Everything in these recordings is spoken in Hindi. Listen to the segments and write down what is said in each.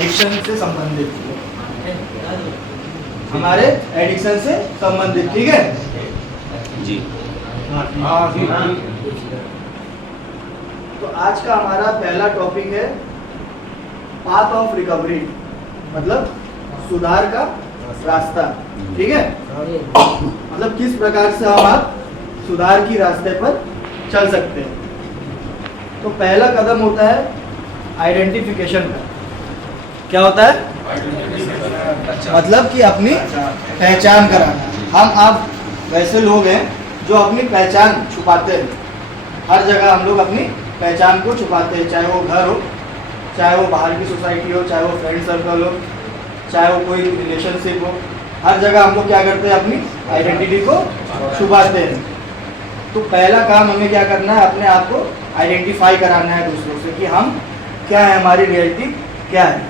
एडिक्शन से संबंधित, हमारे एडिक्शन से संबंधित, ठीक है जी। तो आज का हमारा पहला टॉपिक है पाथ ऑफ रिकवरी, मतलब सुधार का रास्ता, ठीक है। मतलब किस प्रकार से हम आप सुधार की रास्ते पर चल सकते हैं। तो पहला कदम होता है आइडेंटिफिकेशन का। क्या होता है? मतलब कि अपनी पहचान कराना। हम आप वैसे लोग हैं जो अपनी पहचान छुपाते हैं। हर जगह हम लोग अपनी पहचान को छुपाते हैं, चाहे वो घर हो, चाहे वो बाहर की सोसाइटी हो, चाहे वो फ्रेंड सर्कल हो, चाहे वो कोई रिलेशनशिप हो। हर जगह हम लोग क्या करते हैं? अपनी आइडेंटिटी को छुपाते हैं। तो पहला काम हमें क्या करना है? अपने आप को आइडेंटिफाई कराना है दूसरों से कि हम क्या है, हमारी रियलिटी क्या है।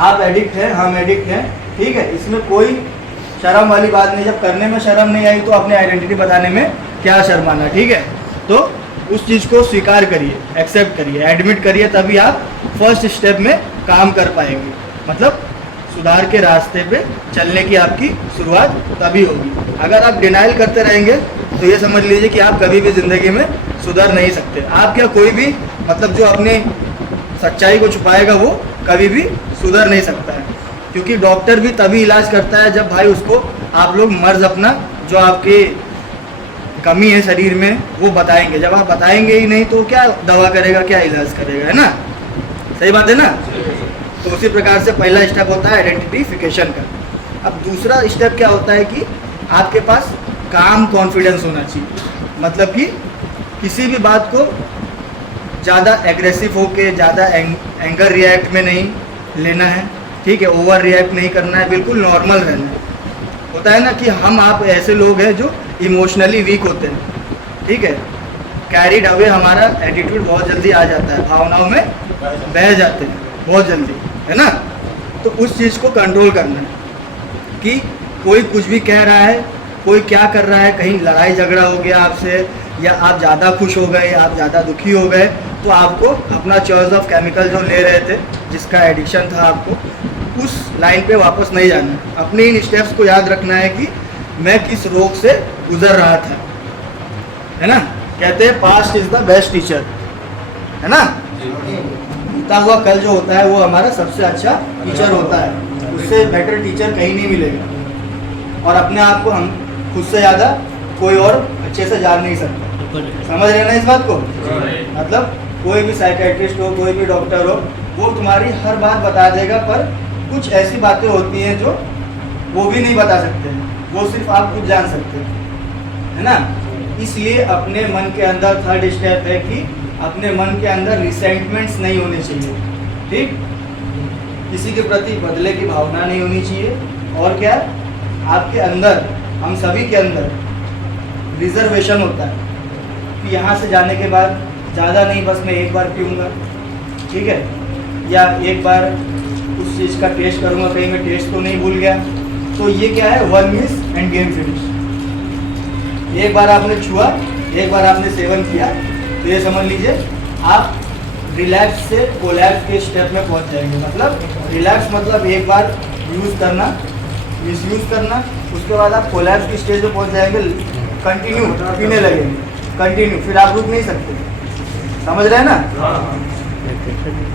आप एडिक्ट हैं, हम एडिक्ट हैं, ठीक है। इसमें कोई शर्म वाली बात नहीं। जब करने में शर्म नहीं आई तो अपनी आइडेंटिटी बताने में क्या शर्माना, ठीक है। तो उस चीज़ को स्वीकार करिए, एक्सेप्ट करिए, एडमिट करिए, तभी आप फर्स्ट स्टेप में काम कर पाएंगे। मतलब सुधार के रास्ते पे चलने की आपकी शुरुआत तभी होगी। अगर आप डिनाइल करते रहेंगे तो ये समझ लीजिए कि आप कभी भी ज़िंदगी में सुधर नहीं सकते। आप क्या, कोई भी मतलब जो अपनी सच्चाई को छुपाएगा वो कभी भी सुधर नहीं सकता है। क्योंकि डॉक्टर भी तभी इलाज करता है जब भाई उसको आप लोग मर्ज अपना जो आपकी कमी है शरीर में वो बताएंगे। जब आप बताएंगे ही नहीं तो क्या दवा करेगा, क्या इलाज करेगा, है ना। सही बात है ना। तो उसी प्रकार से पहला स्टेप होता है आइडेंटिफिकेशन का। अब दूसरा स्टेप क्या होता है कि आपके पास काम कॉन्फिडेंस होना चाहिए। मतलब कि किसी भी बात को ज़्यादा एग्रेसिव होके, ज़्यादा एंगर रिएक्ट में नहीं लेना है, ठीक है। ओवर रिएक्ट नहीं करना है, बिल्कुल नॉर्मल रहना है। होता है ना कि हम आप ऐसे लोग हैं जो इमोशनली वीक होते हैं, ठीक है। कैरिड अवे हमारा एटीट्यूड बहुत जल्दी आ जाता है, भावनाओं में बह जाते हैं बहुत जल्दी, है ना। तो उस चीज़ को कंट्रोल करना है कि कोई कुछ भी कह रहा है, कोई क्या कर रहा है, कहीं लड़ाई झगड़ा हो गया आपसे, या आप ज़्यादा खुश हो गए, आप ज़्यादा दुखी हो गए, तो आपको अपना चॉइस ऑफ केमिकल जो ले रहे थे, जिसका एडिक्शन था, आपको उस लाइन पे वापस नहीं जाना है। अपने इन स्टेप्स को याद रखना है कि मैं किस रोग से गुजर रहा था, है ना। कहते हैं past is the best teacher, है ना। बीता हुआ कल जो होता है वो हमारा सबसे अच्छा टीचर होता है। उससे बेटर टीचर कहीं नहीं मिलेगा। और अपने आप को हम खुद से ज़्यादा कोई और अच्छे से जान नहीं सकता। समझ रहे ना इस बात को। मतलब कोई भी साइकेट्रिस्ट हो, कोई भी डॉक्टर हो, वो तुम्हारी हर बात बता देगा, पर कुछ ऐसी बातें होती हैं जो वो भी नहीं बता सकते, वो सिर्फ आप खुद जान सकते हैं, है ना। इसलिए अपने मन के अंदर थर्ड स्टेप है कि अपने मन के अंदर रिसेंटमेंट्स नहीं होने चाहिए, ठीक। किसी के प्रति बदले की भावना नहीं होनी चाहिए। और क्या, आपके अंदर, हम सभी के अंदर रिजर्वेशन होता है कि यहाँ से जाने के बाद ज़्यादा नहीं, बस मैं एक बार पीऊँगा, ठीक है, या एक बार उस चीज़ का टेस्ट करूँगा, कहीं मैं टेस्ट तो नहीं भूल गया। तो ये क्या है, one miss end game finish. एक बार आपने छुआ, एक बार आपने सेवन किया, तो ये समझ लीजिए आप रिलैक्स से कोलैप्स के स्टेप में पहुंच जाएंगे। मतलब रिलैक्स मतलब एक बार यूज़ करना, मिसयूज़ करना, उसके बाद आप कोलैप्स की स्टेज में पहुंच जाएंगे, कंटिन्यू पीने लगेंगे, कंटिन्यू, फिर आप रुक नहीं सकते। समझ रहे हैं ना।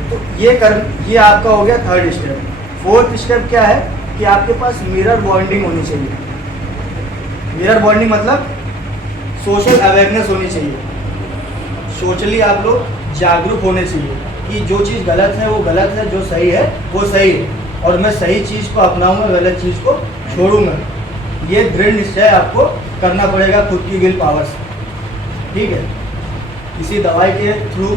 तो ये आपका हो गया थर्ड स्टेप। फोर्थ स्टेप क्या है कि आपके पास मिरर बॉन्डिंग होनी चाहिए। मिरर बॉन्डिंग मतलब सोशल अवेयरनेस होनी चाहिए। सोशली आप लोग जागरूक होने चाहिए कि जो चीज़ गलत है वो गलत है, जो सही है वो सही है, और मैं सही चीज़ को अपनाऊंगा, गलत चीज़ को छोड़ूंगा। ये दृढ़ निश्चय आपको करना पड़ेगा खुद की विल पावर से, ठीक है। किसी दवाई के थ्रू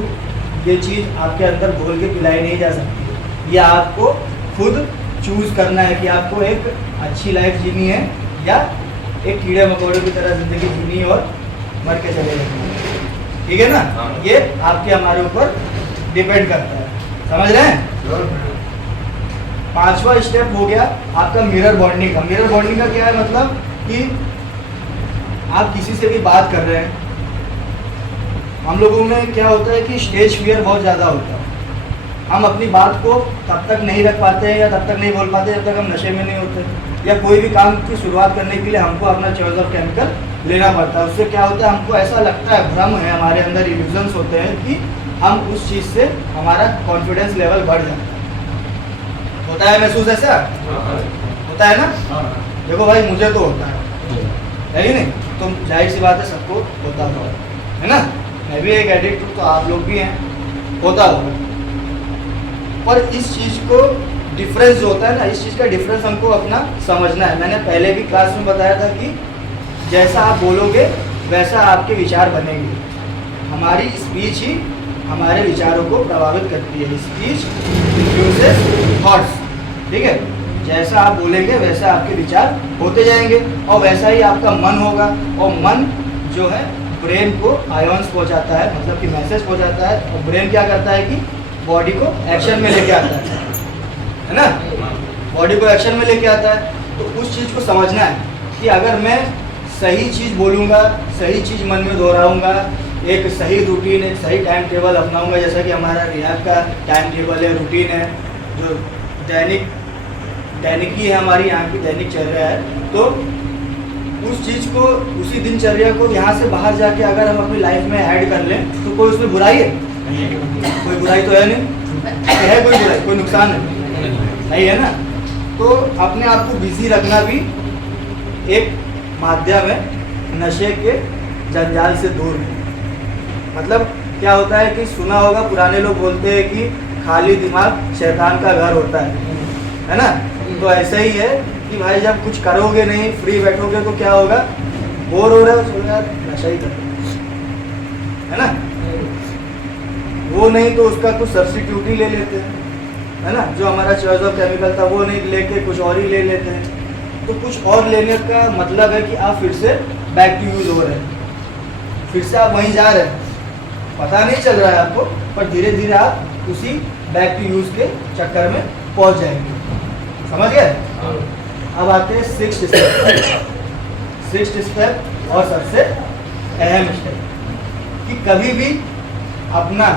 ये चीज़ आपके अंदर घोल के पिलाई नहीं जा सकती। ये आपको खुद चूज़ करना है कि आपको एक अच्छी लाइफ जीनी है या एक कीड़े मकोड़े की तरह ज़िंदगी जीनी है और मर के चले जाना, ठीक है ना। ये आपके हमारे ऊपर डिपेंड करता है। समझ रहे हैं। पांचवा स्टेप हो गया आपका मिरर बॉन्डिंग का। मिरर बॉन्डिंग का क्या है, मतलब कि आप किसी से भी बात कर रहे हैं, हम लोगों में क्या होता है कि स्टेज फियर बहुत ज़्यादा होता है। हम अपनी बात को तब तक नहीं रख पाते हैं या तब तक नहीं बोल पाते जब तक हम नशे में नहीं होते, या कोई भी काम की शुरुआत करने के लिए हमको अपना चॉइस ऑफ केमिकल लेना पड़ता है। उससे क्या होता है, हमको ऐसा लगता है, भ्रम है, हमारे अंदर इल्यूजन्स होते हैं कि हम उस चीज़ से हमारा कॉन्फिडेंस लेवल बढ़ जाता है। होता है महसूस ऐसा? होता है ना? देखो भाई, मुझे तो होता है कि नहीं? तो जाहिर सी बात है सबको होता है ना? मैं भी एक एडिक्ट हूँ, तो आप लोग भी हैं, होता होगा। पर इस चीज़ को डिफरेंस जो होता है ना, इस चीज़ का डिफरेंस हमको अपना समझना है। मैंने पहले भी क्लास में बताया था कि जैसा आप बोलोगे वैसा आपके विचार बनेंगे। हमारी स्पीच ही हमारे विचारों को प्रभावित करती है। स्पीच इन्फ्लुएंसेस थॉट्स, ठीक है? जैसा आप बोलेंगे वैसा आपके विचार होते जाएंगे और वैसा ही आपका मन होगा। और मन जो है ब्रेन को आयॉन्स पहुंचाता है, मतलब कि मैसेज पहुंचाता है, और ब्रेन क्या करता है कि बॉडी को एक्शन में लेके आता है ना? बॉडी को एक्शन में लेके आता है। तो उस चीज़ को समझना है कि अगर मैं सही चीज़ बोलूँगा, सही चीज़ मन में दोहराऊँगा, एक सही रूटीन, एक सही टाइम टेबल अपनाऊँगा, जैसा कि हमारा रियाज का टाइम टेबल है, रूटीन है, जो दैनिकी है, हमारी यहाँ की दैनिकचर्या है। तो उस चीज़ को, उसी दिनचर्या को यहाँ से बाहर जाके अगर हम अपनी लाइफ में ऐड कर लें तो कोई उसमें बुराई है? कोई बुराई तो है नहीं। है कोई बुराई? कोई नुकसान नहीं है ना? तो अपने आप को बिजी रखना भी एक माध्यम है नशे के जंजाल से दूर। मतलब क्या होता है कि सुना होगा, पुराने लोग बोलते हैं कि खाली दिमाग शैतान का घर होता है ना? तो ऐसा ही है कि भाई जब कुछ करोगे नहीं, फ्री बैठोगे तो क्या होगा? बोर हो रहा है, सोचो यार नशा ही कर, है ना? वो नहीं तो उसका कुछ सब्स्टिट्यूट ही ले लेते हैं, है ना? जो हमारा चॉइस ऑफ केमिकल था वो नहीं लेके कुछ और ही ले लेते हैं। तो कुछ और लेने का मतलब है कि आप फिर से बैक टू यूज हो रहे हैं, फिर से आप वहीं जा रहे हैं, पता नहीं चल रहा है आपको, पर धीरे धीरे आप उसी बैक टू यूज के चक्कर में पहुंच जाएंगे। समझ गए? अब आते हैं सिक्स्थ स्टेप और सबसे अहम स्टेप कि कभी भी अपना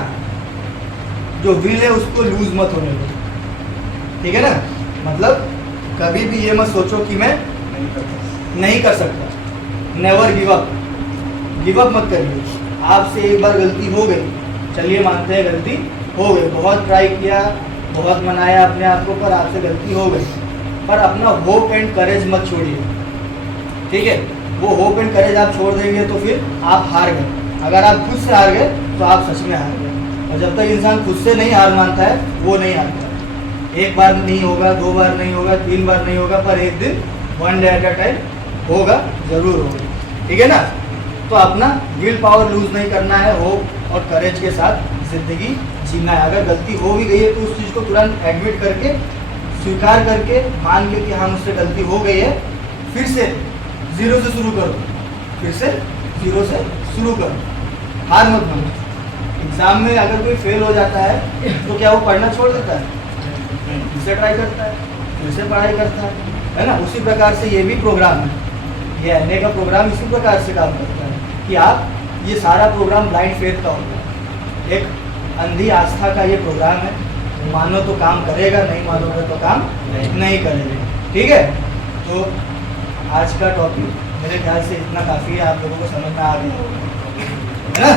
जो विल है उसको लूज मत होने दो, ठीक है ना? मतलब कभी भी ये मत सोचो कि मैं नहीं कर सकता। नेवर गिव अप मत करिए। आपसे एक बार गलती हो गई, चलिए मानते हैं गलती हो गई, बहुत ट्राई किया, बहुत मनाया अपने आप को, पर आपसे गलती हो गई, पर अपना होप एंड करेज मत छोड़िए, ठीक है? वो होप एंड करेज आप छोड़ देंगे तो फिर आप हार गए। अगर आप खुद से हार गए तो आप सच में हार गए। और जब तक इंसान खुद से नहीं हार मानता है वो नहीं हारता। एक बार नहीं होगा, 2 बार नहीं होगा, 3 बार नहीं होगा, पर एक दिन, one day at a time होगा, जरूर होगा, ठीक है ना? तो अपना विल पावर लूज नहीं करना है, होप और करेज के साथ जिंदगी जीना है। अगर गलती हो भी गई है तो उस चीज़ को तुरंत एडमिट करके, स्वीकार करके, मान के कि हाँ मुझसे गलती हो गई है, फिर से जीरो से शुरू करो, फिर से जीरो से शुरू करो, हार मत मानो। एग्जाम में अगर कोई फेल हो जाता है तो क्या वो पढ़ना छोड़ देता है? फिर से ट्राई करता है, फिर से पढ़ाई करता है ना? उसी प्रकार से ये भी प्रोग्राम है, ये एनए का प्रोग्राम इसी प्रकार से काम करता है कि आप, ये सारा प्रोग्राम ब्लाइंड फेथ का होता है, एक अंधी आस्था का ये प्रोग्राम है। मानो तो काम करेगा, नहीं मानोगे तो काम नहीं करेगा, ठीक है? तो आज का टॉपिक मेरे ख्याल से इतना काफ़ी है, आप लोगों को समझ में आ गया है ना?